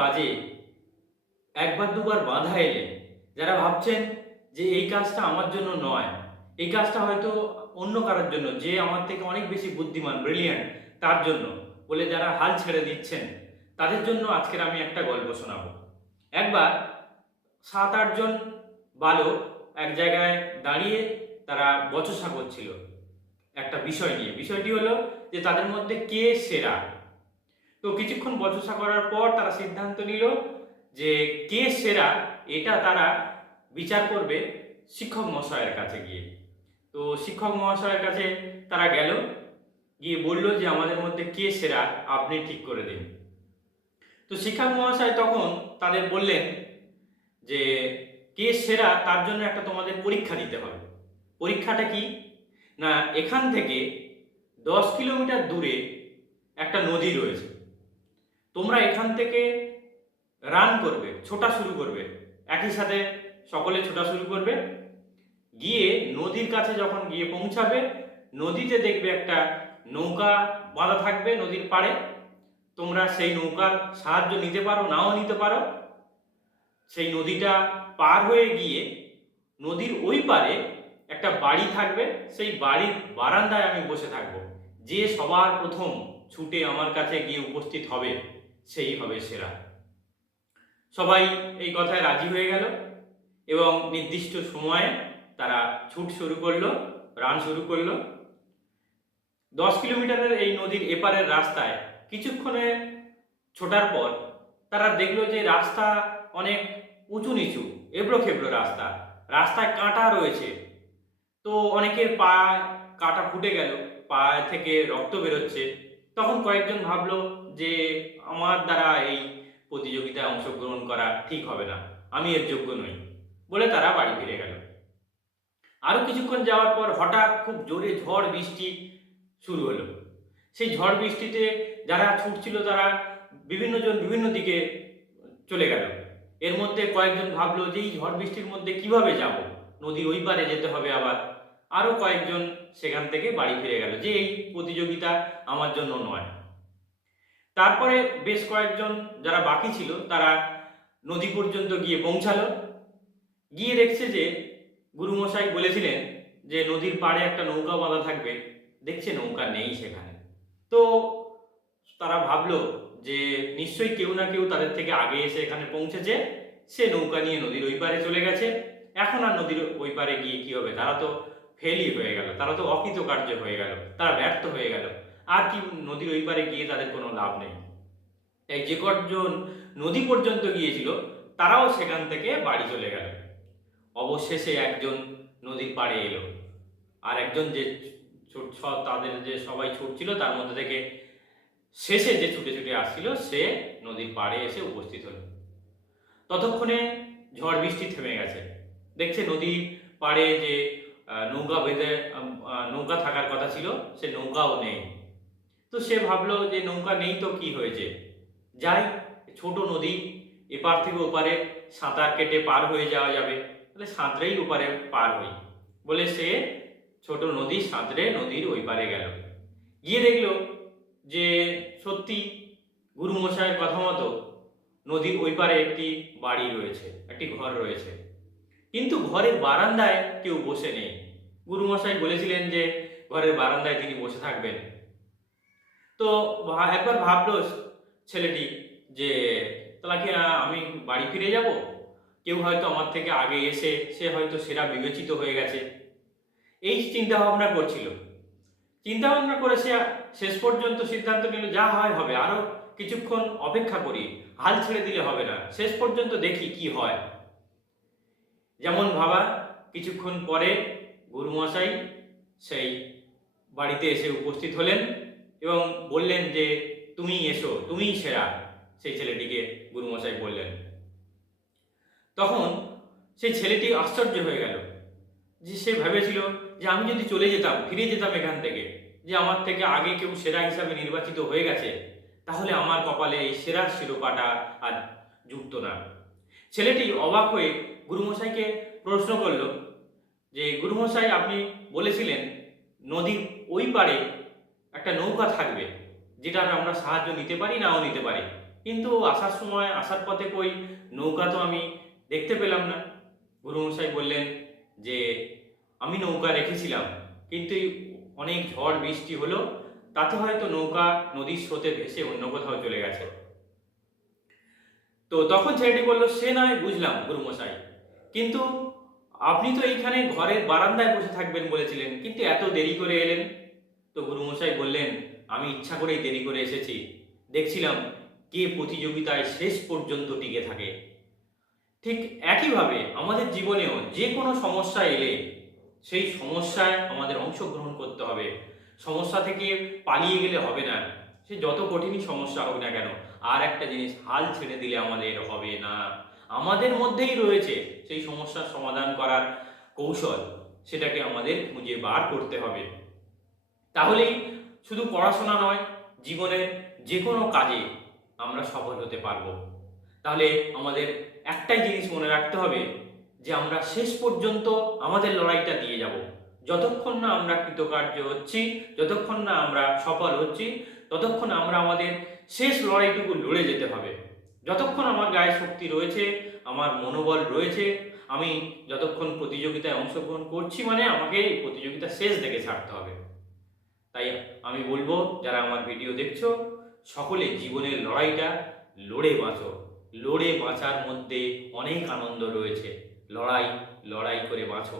কাজে একবার দুবার বাধা এলে যারা ভাবছেন যে এই কাজটা আমার জন্য নয়, এই কাজটা হয়তো অন্য কারোর জন্য, যে আমার থেকে অনেক বেশি বুদ্ধিমান, ব্রিলিয়ান্ট, তার জন্য বলে যারা হাল ছেড়ে দিচ্ছেন, তাদের জন্য আজকের আমি একটা গল্প শোনাবো। একবার ৭-৮ জন বালক এক জায়গায় দাঁড়িয়ে তারা বচসা করছিল একটা বিষয় নিয়ে। বিষয়টি হলো যে তাদের মধ্যে কে সেরা। তো কিছুক্ষণ বচসা করার পর তারা সিদ্ধান্ত নিল যে কে সেরা এটা তারা বিচার করবে শিক্ষক মহাশয়ের কাছে গিয়ে। তো শিক্ষক মহাশয়ের কাছে তারা গেল, গিয়ে বলল যে আমাদের মধ্যে কে সেরা আপনি ঠিক করে দিন। তো শিক্ষক মহাশয় তখন তাদের বললেন যে কে সেরা তার জন্য একটা তোমাদের পরীক্ষা দিতে হবে। পরীক্ষাটা কি না, এখান থেকে 10 কিলোমিটার দূরে একটা নদী রয়েছে, তোমরা এখান থেকে রান করবে, ছোটা শুরু করবে, একই সাথে সকলে ছোটা শুরু করবে। গিয়ে নদীর কাছে যখন গিয়ে পৌঁছাবে, নদীতে দেখবে একটা নৌকা বাঁধা থাকবে নদীর পাড়ে। তোমরা সেই নৌকার সাহায্য নিতে পারো, নাও নিতে পারো। সেই নদীটা পার হয়ে গিয়ে নদীর ওই পারে একটা বাড়ি থাকবে, সেই বাড়ির বারান্দায় আমি বসে থাকবো। যে সবার প্রথম ছুটে আমার কাছে গিয়ে উপস্থিত হবে সেই হবে সেরা। সবাই এই কথায় রাজি হয়ে গেল এবং নির্দিষ্ট সময়ে তারা ছুট শুরু করলো, রান শুরু করলো। 10 কিলোমিটারের এই নদীর এপারের রাস্তায় কিছুক্ষণে ছোটার পর তারা দেখলো যে রাস্তা অনেক উঁচু নিচু, এবড়ো খেবড়ো রাস্তা, রাস্তায় কাঁটা রয়েছে। তো অনেকের পা কাঁটা ফুটে গেল, পা থেকে রক্ত বেরোচ্ছে। তখন কয়েকজন ভাবলো যে আমার দ্বারা এই প্রতিযোগিতায় অংশগ্রহণ করা ঠিক হবে না, আমি এর যোগ্য নই, বলে তারা বাড়ি ফিরে গেল। আরো কিছুক্ষণ যাওয়ার পর হঠাৎ খুব জোরে ঝড় বৃষ্টি শুরু হলো। সেই ঝড় বৃষ্টিতে যারা ছুটছিল তারা বিভিন্ন জন বিভিন্ন দিকে চলে গেল। এর মধ্যে কয়েকজন ভাবলো যে এই ঝড় বৃষ্টির মধ্যে কিভাবে যাব, নদীর ওই পারে যেতে হবে আবার। আরো কয়েকজন সেখান থেকে বাড়ি ফিরে গেল যে এই প্রতিযোগিতা আমার জন্য নয়। তারপরে বেশ কয়েকজন যারা বাকি ছিল তারা নদী পর্যন্ত গিয়ে পৌঁছালো। গিয়ে দেখছে যে গুরুমশাই বলেছিলেন যে নদীর পাড়ে একটা নৌকা বাঁধা থাকবে, দেখছে নৌকা নেই সেখানে। তো তারা ভাবলো যে নিশ্চয়ই কেউ না কেউ তাদের থেকে আগে এসে এখানে পৌঁছেছে, সে নৌকা নিয়ে নদীর ওই পারে চলে গেছে। এখন আর নদীর ওই পারে গিয়ে কি হবে, তারা তো ফেলই হয়ে গেল, তারা তো অকৃতকার্য হয়ে গেল, তারা ব্যর্থ হয়ে গেল। আর কি নদীর ওই পারে গিয়ে তাদের কোনো লাভ নেই। তাই যে কজন নদী পর্যন্ত গিয়েছিল তারাও সেখান থেকে বাড়ি চলে গেল। অবশেষে একজন নদীর পাড়ে এলো, আর একজন যে তাদের যে সবাই ছুটছিল তার মধ্যে থেকে শেষে যে ছুটে ছুটে আসছিল সে নদীর পাড়ে এসে উপস্থিত হলো। ততক্ষণে ঝড় বৃষ্টি থেমে গেছে। দেখছে নদীর পাড়ে যে নৌকা বেঁধে নৌকা থাকার কথা ছিল সে নৌকাও নেই। তো সে ভাবলো যে নৌকা নেই তো কি হয়েছে, যাই ছোট নদী, এপার থেকে ওপারে সাঁতার কেটে পার হয়ে যাওয়া যাবে, তাহলে সাঁতরেই ওপারে পার হই বলে সে ছোট নদী সাঁতরে নদীর ওই পারে গেল। গিয়ে দেখলো যে সত্যি গুরুমশাইয়ের কথা মতো নদীর ওই পারে একটি বাড়ি রয়েছে, একটি ঘর রয়েছে, কিন্তু ঘরের বারান্দায় কেউ বসে নেই। গুরুমশাই বলেছিলেন যে ঘরের বারান্দায় তিনি বসে থাকবেন। তো একবার ভাবলো ছেলেটি যে তাহলে কি আমি বাড়ি ফিরে যাব, কেউ হয়তো আমার থেকে আগে এসে সে হয়তো সেরা বিবেচিত হয়ে গেছে, এই চিন্তা ভাবনা করছিল। চিন্তা ভাবনা করে সে শেষ পর্যন্ত সিদ্ধান্ত নিল যা হয় হবে, আরো কিছুক্ষণ অপেক্ষা করি, হাল ছেড়ে দিলে হবে না, শেষ পর্যন্ত দেখি কি হয়। যেমন ভাবা, কিছুক্ষণ পরে গুরুমশাই সেই বাড়িতে এসে উপস্থিত হলেন এবং বললেন যে তুমি এসো, তুমিই সেরা, সেই ছেলেটিকে গুরুমশাই বললেন। তখন সেই ছেলেটি আশ্চর্য হয়ে গেল, যে সে ভেবেছিল যে আমি যদি চলে যেতাম, ফিরে যেতাম এখান থেকে, যে আমার থেকে আগে কেউ সেরা হিসাবে নির্বাচিত হয়ে গেছে, তাহলে আমার কপালে এই সেরার শিরোপাটা আর জুটতো না। ছেলেটি অবাক হয়ে গুরুমশাইকে প্রশ্ন করল যে গুরুমশাই আপনি বলেছিলেন নদীর ওই পারে একটা নৌকা থাকবে যেটার আমরা সাহায্য নিতে পারি নাও নিতে পারি, কিন্তু আসার পথে কই নৌকা তো আমি দেখতে পেলাম না। গুরুমশাই বললেন যে আমি নৌকা রেখেছিলাম, কিন্তু এই অনেক ঝড় বৃষ্টি হলো, তাতে হয়তো নৌকা নদীর স্রোতে ভেসে অন্য কোথাও চলে গেছে। তো তখন ছেলেটি বলল, সে না হয় বুঝলাম গুরুমশাই, কিন্তু আপনি তো এইখানে ঘরের বারান্দায় বসে থাকবেন বলেছিলেন, কিন্তু এত দেরি করে এলেন। তো গুরুমশাই বললেন, আমি ইচ্ছা করেই দেরি করে এসেছি, দেখছিলাম কে প্রতিযোগিতায় শেষ পর্যন্ত টিকে থাকে। ঠিক একইভাবে আমাদের জীবনেও যে কোনো সমস্যা এলে সেই সমস্যায় আমাদের অংশগ্রহণ করতে হবে। সমস্যা থেকে পালিয়ে গেলে হবে না, সে যত কঠিনই সমস্যা হোক না কেন। আর একটা জিনিস, হাল ছেড়ে দিলে আমাদের হবে না। আমাদের মধ্যেই রয়েছে সেই সমস্যার সমাধান করার কৌশল, সেটাকে আমাদের খুঁজে বার করতে হবে। তাহলেই শুধু পড়াশোনা নয়, জীবনের যে কোনো কাজে আমরা সফল হতে পারবো। তাহলে আমাদের একটাই জিনিস মনে রাখতে হবে যে আমরা শেষ পর্যন্ত আমাদের লড়াইটা দিয়ে যাব। যতক্ষণ না আমরা কৃতকার্য হচ্ছি, যতক্ষণ না আমরা সফল হচ্ছি, ততক্ষণ আমরা আমাদের শেষ লড়াইটুকু লড়ে যেতে হবে। যতক্ষণ আমার গায়ে শক্তি রয়েছে, আমার মনোবল রয়েছে, আমি যতক্ষণ প্রতিযোগিতায় অংশগ্রহণ করছি, মানে আমাকে এই প্রতিযোগিতা শেষ দেখে ছাড়তে হবে। তাই আমি বলবো, যারা আমার ভিডিও দেখছো, সকলে জীবনের লড়াইটা লড়ে বাঁচো। লড়ে বাঁচার মধ্যে অনেক আনন্দ রয়েছে। লড়াই করে বাঁচো।